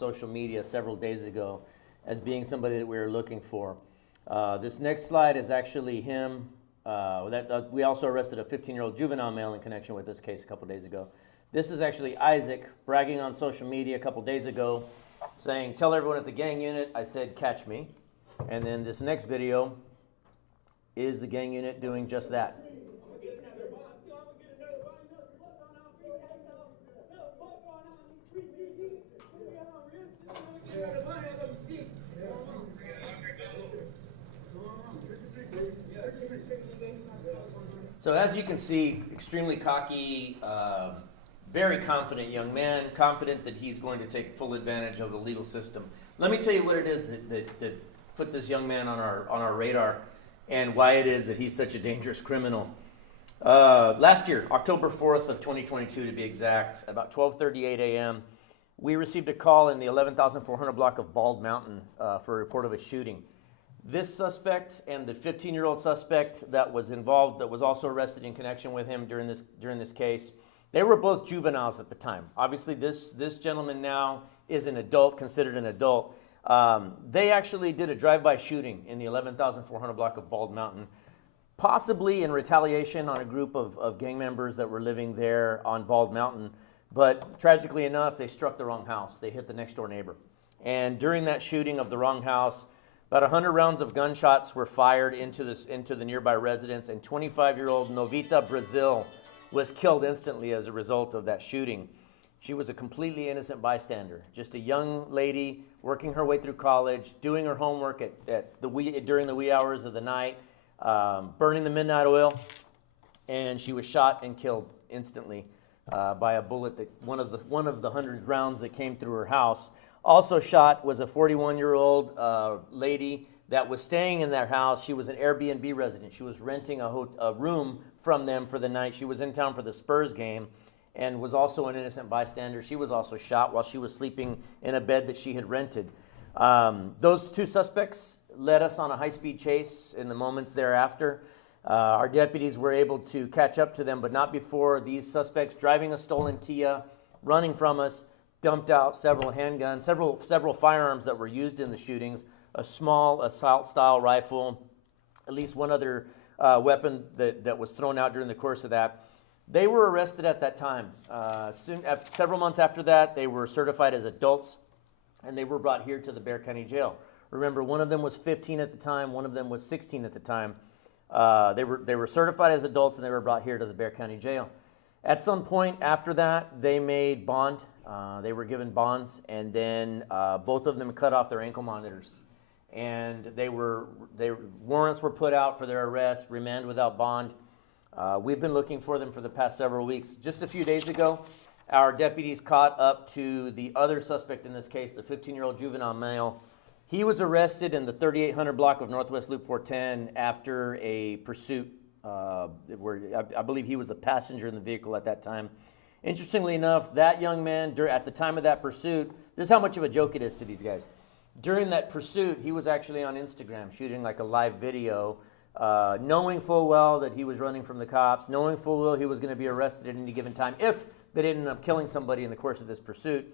social media several days ago as being somebody that we were looking for. This next slide is actually him. We also arrested a 15-year-old juvenile male in connection with this case a couple days ago. This is actually Isaac bragging on social media a couple days ago, saying, "Tell everyone at the gang unit I said catch me." And then this next video is the gang unit doing just that. So as you can see, extremely cocky, very confident young man, confident that he's going to take full advantage of the legal system. Let me tell you what it is that put this young man on our radar and why it is that he's such a dangerous criminal. Last year, October 4th of 2022 to be exact, about 12:38 a.m., we received a call in the 11,400 block of Bald Mountain for a report of a shooting. This suspect and the 15-year-old suspect that was involved, that was also arrested in connection with him during this case, they were both juveniles at the time. Obviously, this gentleman now is an adult, considered an adult. They actually did a drive-by shooting in the 11,400 block of Bald Mountain, possibly in retaliation on a group of gang members that were living there on Bald Mountain. But tragically enough, they struck the wrong house. They hit the next-door neighbor. And during that shooting of the wrong house, about 100 rounds of gunshots were fired into the nearby residence, and 25-year-old Novita Brazil was killed instantly as a result of that shooting. She was a completely innocent bystander, just a young lady working her way through college, doing her homework during the wee hours of the night, burning the midnight oil, and she was shot and killed instantly by a bullet that one of the 100 rounds that came through her house. Also shot was a 41-year-old lady that was staying in that house. She was an Airbnb resident. She was renting a room from them for the night. She was in town for the Spurs game and was also an innocent bystander. She was also shot while she was sleeping in a bed that she had rented. Those two suspects led us on a high-speed chase in the moments thereafter. Our deputies were able to catch up to them, but not before these suspects, driving a stolen Kia, running from us, dumped out several handguns, several firearms that were used in the shootings, a small assault-style rifle, at least one other weapon that was thrown out during the course of that. They were arrested at that time. Several months after that, they were certified as adults, and they were brought here to the Bexar County Jail. Remember, one of them was 15 at the time, one of them was 16 at the time. They were certified as adults, and they were brought here to the Bexar County Jail. At some point after that, they made bond. They were given bonds, and then both of them cut off their ankle monitors. And warrants were put out for their arrest, remand without bond. We've been looking for them for the past several weeks. Just a few days ago, our deputies caught up to the other suspect in this case, the 15-year-old juvenile male. He was arrested in the 3800 block of Northwest Loop 410 after a pursuit where I believe he was the passenger in the vehicle at that time. Interestingly enough, that young man, at the time of that pursuit, this is how much of a joke it is to these guys. During that pursuit, he was actually on Instagram shooting like a live video, knowing full well that he was running from the cops, knowing full well he was going to be arrested at any given time if they didn't end up killing somebody in the course of this pursuit.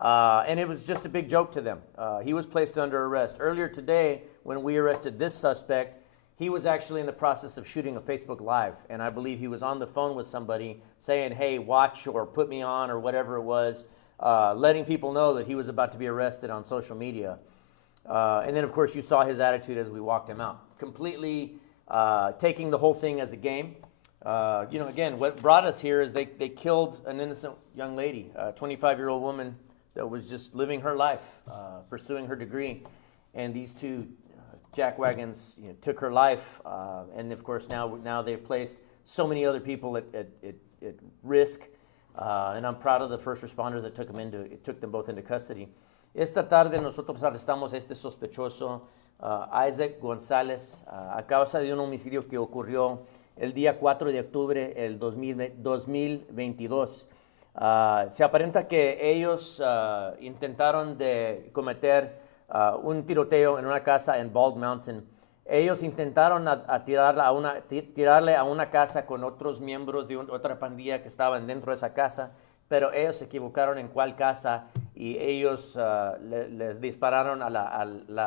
And it was just a big joke to them. He was placed under arrest. Earlier today, when we arrested this suspect, he was actually in the process of shooting a Facebook Live, and I believe he was on the phone with somebody saying, "Hey, watch," or "put me on," or whatever it was, letting people know that he was about to be arrested on social media. And then, of course, you saw his attitude as we walked him out, completely taking the whole thing as a game. Again, what brought us here is they killed an innocent young lady, a 25-year-old woman that was just living her life, pursuing her degree, and these two jackwagons took her life, and of course now they've placed so many other people at risk, and I'm proud of the first responders that took them both into custody. Esta tarde nosotros arrestamos a este sospechoso, Isaac González, a causa de un homicidio que ocurrió el día 4 de octubre del 2022. Se aparenta que ellos intentaron de cometer un tiroteo en una casa en Bald Mountain. Ellos intentaron tirarle a una casa con otros miembros de otra pandilla que estaban dentro de esa casa. pero ellos se equivocaron en cuál casa y ellos les dispararon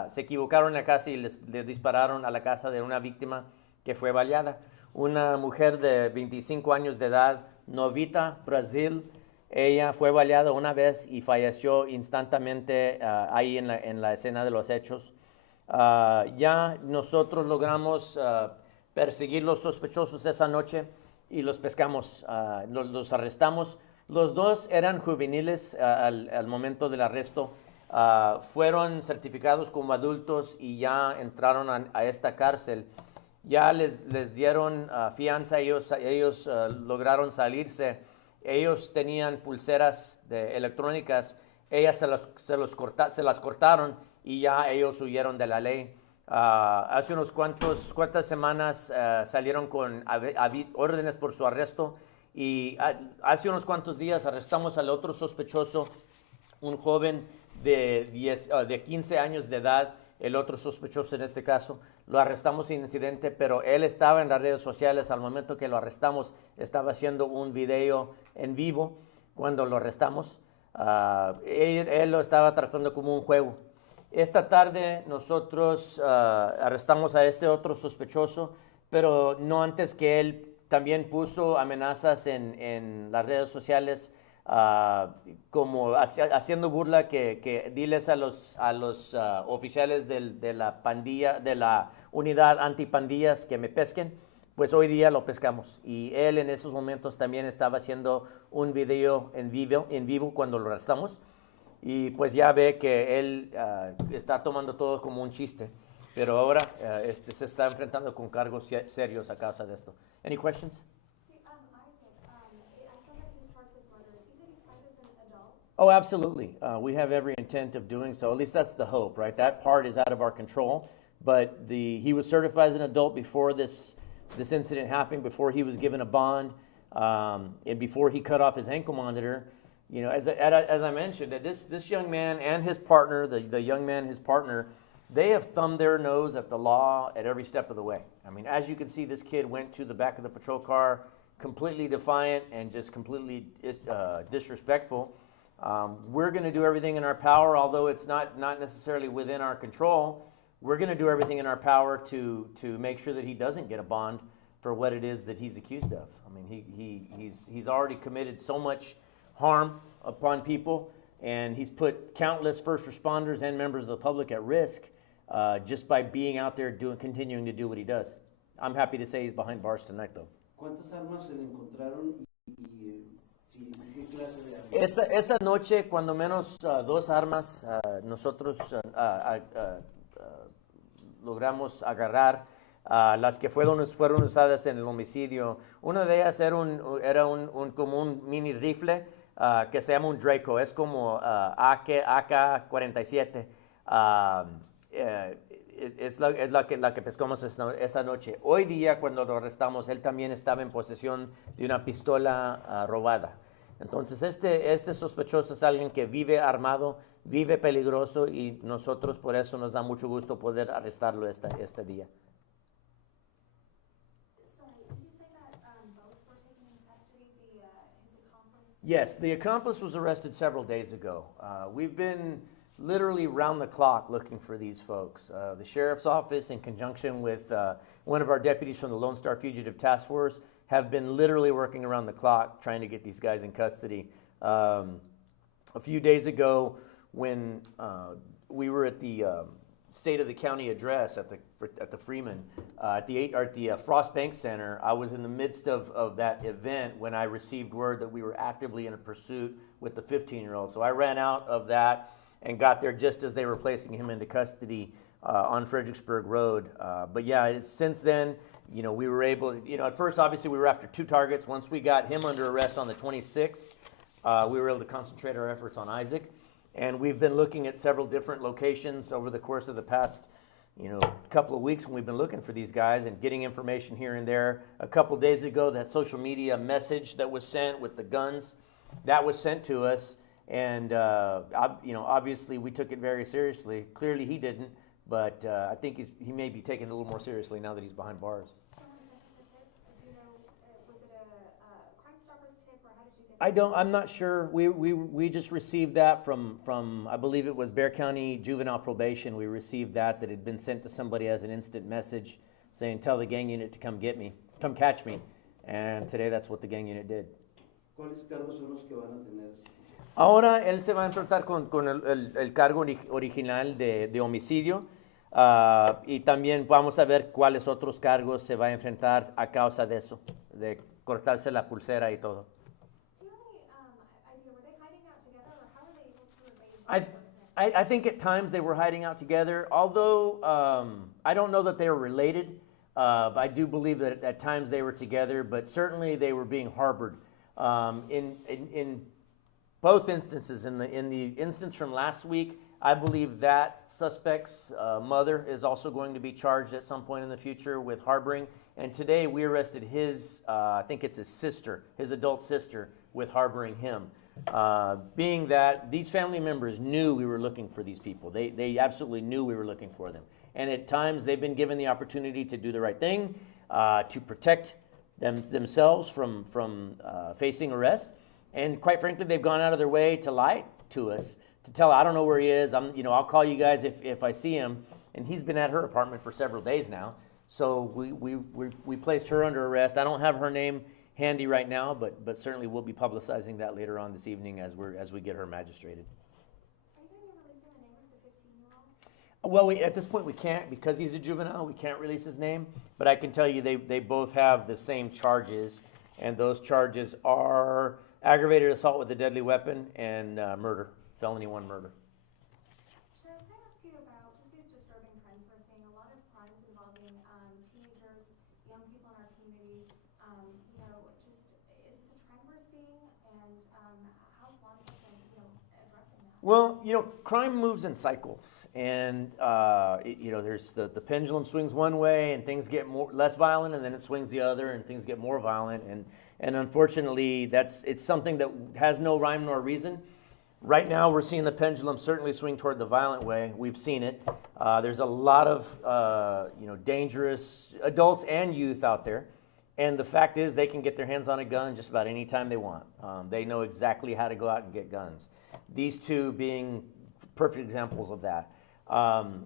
se equivocaron en la casa y les dispararon a la casa de una víctima que fue baleada. Una mujer de 25 años de edad, Novita, Brasil, ella fue baleada una vez y falleció instantáneamente ahí en la escena de los hechos. Ya nosotros logramos perseguir los sospechosos esa noche y los pescamos, los arrestamos. Los dos eran juveniles al momento del arresto. Fueron certificados como adultos y ya entraron a esta cárcel. Ya les dieron fianza, ellos lograron salirse. Ellos tenían pulseras electrónicas, ellas se las cortaron y ya ellos huyeron de la ley. Hace cuantas semanas salieron con órdenes por su arresto y hace unos cuantos días arrestamos al otro sospechoso, un joven de 15 años de edad, el otro sospechoso en este caso. Lo arrestamos sin incidente, pero él estaba en las redes sociales al momento que lo arrestamos, estaba haciendo un video en vivo cuando lo arrestamos. Él lo estaba tratando como un juego. Esta tarde nosotros arrestamos a este otro sospechoso, pero no antes que él también puso amenazas en las redes sociales, como haciendo burla que diles a los oficiales de la pandilla, de la unidad antipandillas que me pesquen. Pues hoy día lo pescamos y él en esos momentos también estaba haciendo un video en vivo cuando lo arrestamos. Y pues ya ve que él está tomando todo como un chiste, pero ahora se está enfrentando con cargos serios a causa de esto. Any questions? Sí, I saw that he was charged with murder. Is he getting tried as an adult? Oh, absolutely. We have every intent of doing so. At least that's the hope, right? That part is out of our control. But he was certified as an adult before this incident happened, before he was given a bond, and before he cut off his ankle monitor. You know, as I mentioned, this young man and his partner, the young man, his partner, they have thumbed their nose at the law at every step of the way. I mean, as you can see, this kid went to the back of the patrol car completely defiant and just completely disrespectful. We're going to do everything in our power, although it's not necessarily within our control. We're going to do everything in our power to make sure that he doesn't get a bond for what it is that he's accused of. I mean, he's already committed so much harm upon people, and he's put countless first responders and members of the public at risk just by being out there continuing to do what he does. I'm happy to say he's behind bars tonight, though. ¿Cuántas armas se le encontraron y qué clase de armas? Esa noche, cuando menos dos armas, nosotros logramos agarrar. Las que fueron usadas en el homicidio. Una de ellas era como un mini rifle que se llama un Draco, es como AK-47. Es la que pescamos esa noche. Hoy día, cuando lo arrestamos, él también estaba en posesión de una pistola robada. Entonces, este sospechoso es alguien que vive armado, vive peligroso, y nosotros por eso nos da mucho gusto poder arrestarlo este día. Yes, the accomplice was arrested several days ago. We've been literally round the clock looking for these folks. The sheriff's office, in conjunction with one of our deputies from the Lone Star Fugitive Task Force, have been literally working around the clock trying to get these guys in custody. A few days ago, when we were at the State of the County address at the Freeman, at the Frost Bank Center, I was in the midst of that event when I received word that we were actively in a pursuit with the 15-year-old. So I ran out of that and got there just as they were placing him into custody on Fredericksburg Road. But yeah, since then, you know, we were able, you know, at first obviously we were after two targets. Once we got him under arrest on the 26th, we were able to concentrate our efforts on Isaac. And we've been looking at several different locations over the course of the past, you know, couple of weeks when we've been looking for these guys and getting information here and there. A couple days ago, that social media message that was sent with the guns, that was sent to us. And, you know, obviously we took it very seriously. Clearly he didn't, but I think he may be taken a little more seriously now that he's behind bars. Someone sent you the tip. Do you know, was it a Crime Stoppers tip, or how did you get I'm not sure. We just received that from I believe it was Bexar County Juvenile Probation. We received that had been sent to somebody as an instant message saying, tell the gang unit to come get me, come catch me. And today that's what the gang unit did. ¿Cuáles cargos son los que van a tener? Ahora él se va a enfrentar con el cargo original de homicidio y también vamos a ver cuáles otros cargos se va a enfrentar a causa de eso, de cortarse la pulsera y todo. Do you have any idea, were they hiding out together, or how were they able to evade enforcement? I think at times they were hiding out together, although I don't know that they were related. I do believe that at times they were together, but certainly they were being harbored. In both instances, in the instance from last week, I believe that suspect's mother is also going to be charged at some point in the future with harboring. And today we arrested his, I think it's his sister, his adult sister, with harboring him. Being that these family members knew we were looking for these people. They absolutely knew we were looking for them. And at times they've been given the opportunity to do the right thing, to protect themselves from facing arrest. And quite frankly, they've gone out of their way to lie to us, to tell, I don't know where he is. I'll call you guys if I see him. And he's been at her apartment for several days now. So we placed her under arrest. I don't have her name handy right now, but certainly we'll be publicizing that later on this evening as we get her magistrated. Are you going to be releasing the name of the 15-year-old? Well, at this point we can't, because he's a juvenile. We can't release his name. But I can tell you they both have the same charges, and those charges are aggravated assault with a deadly weapon and murder, felony 1 murder. Sheriff, can I ask you about just these disturbing trends we're seeing? A lot of crimes involving teenagers, young people in our community. Is this a trend we're seeing, and how's law enforcement, addressing that? Well, crime moves in cycles, and there's the pendulum swings one way, and things get less violent, and then it swings the other, and things get more violent, and unfortunately, it's something that has no rhyme nor reason. Right now, we're seeing the pendulum certainly swing toward the violent way. We've seen it. There's a lot of dangerous adults and youth out there. And the fact is, they can get their hands on a gun just about any time they want. They know exactly how to go out and get guns. These two being perfect examples of that.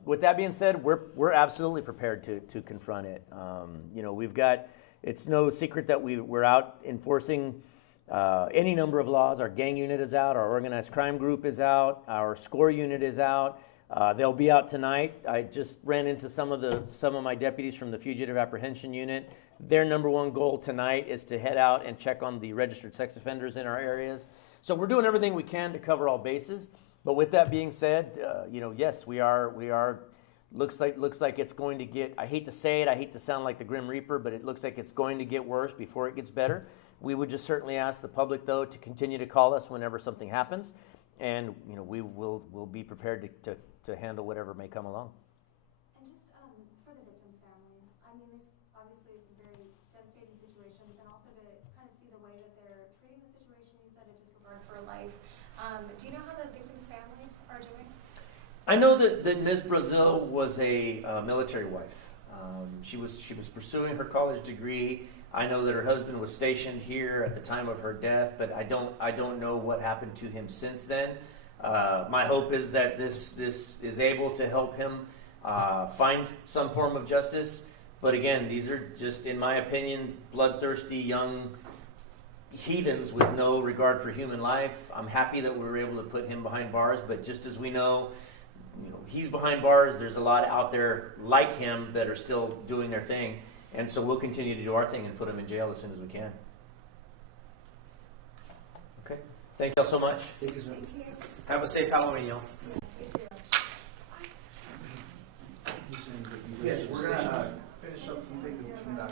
With that being said, we're absolutely prepared to confront it. It's no secret that we're out enforcing any number of laws. Our gang unit is out. Our organized crime group is out. Our SCORE unit is out. They'll be out tonight. I just ran into some of my deputies from the Fugitive Apprehension unit. Their number one goal tonight is to head out and check on the registered sex offenders in our areas. So we're doing everything we can to cover all bases. But with that being said, yes, we are. Looks like it's going to get. I hate to say it. I hate to sound like the Grim Reaper, but it looks like it's going to get worse before it gets better. We would just certainly ask the public, though, to continue to call us whenever something happens, and we'll be prepared to handle whatever may come along. And just for the victims' families, this obviously is a very devastating situation, but then also to kind of see the way that they're treating the situation. You said a disregard for life. Do you know how the victims' families are doing? I know that Ms. Brazil was a military wife. She was pursuing her college degree. I know that her husband was stationed here at the time of her death, but I don't know what happened to him since then. My hope is that this is able to help him find some form of justice. But again, these are just, in my opinion, bloodthirsty young heathens with no regard for human life. I'm happy that we were able to put him behind bars, but just as we know, he's behind bars. There's a lot out there like him that are still doing their thing. And so we'll continue to do our thing and put him in jail as soon as we can. Okay. Thank you all so much. Thank you, sir. Have a safe Halloween, y'all. Yes, we're going to finish up some things from that.